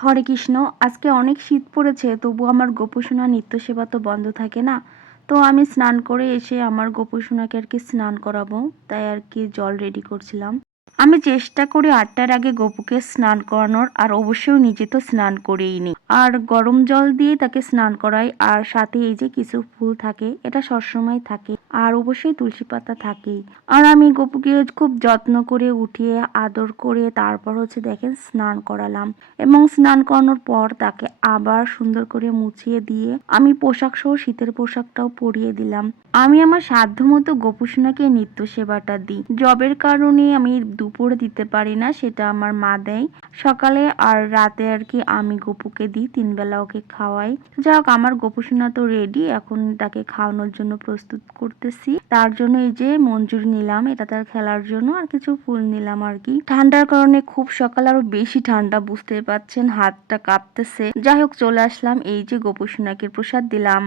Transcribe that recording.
হরে কৃষ্ণ। আজকে অনেক শীত পড়েছে, তবু আমার গোপুসোনা নিত্য সেবা তো বন্ধ থাকে না। তো আমি স্নান করে এসে আমার গোপুসোনাকে আর কি স্নান করাবো, তাই আর কি জল রেডি করছিলাম। আমি চেষ্টা করি 8টার আগে গপুকে স্নান করানোর, আর অবশ্যই নিজে তো স্নান করেই নিই। আর গরম জল দিয়ে তাকে স্নান করাই, আর সাথে এই যে কিছু ফুল থাকে, এটা সবসময় থাকে, আর অবশ্যই তুলসী পাতা থাকেই। আর আমি গপুকে খুব যত্ন করে উঠিয়ে আদর করে তারপর দেখেন স্নান করালাম, এবং স্নান করানোর পর তাকে আবার সুন্দর করে মুছিয়ে দিয়ে আমি পোশাক সহ শীতের পোশাকটাও পরিয়ে দিলাম। আমি আমার সাধ্য মতো গোপুসোনাকে নিত্য সেবাটা দিই। জবের কারণে আমি দুপুরে দিতে পারি না, সেটা আমার মা দেয় সকালে, আর রাতে আর কি আমি গপুকে দিই, 3 বেলা ওকে খাওয়াই। যাই হোক, আমার গোপুসোনা তো রেডি, এখন তাকে খাওয়ানোর জন্য প্রস্তুত করতেছি। তার জন্য এই যে মঞ্জুরি নিলাম, এটা তার খেলার জন্য, আর কিছু ফুল নিলাম আর কি। ঠান্ডার কারণে খুব সকালে আরো বেশি ঠান্ডা, বুঝতে পারছেন, হাতটা কাঁপতেছে। যাই হোক, চলে আসলাম, এই যে গোপুসোনাকে প্রসাদ দিলাম।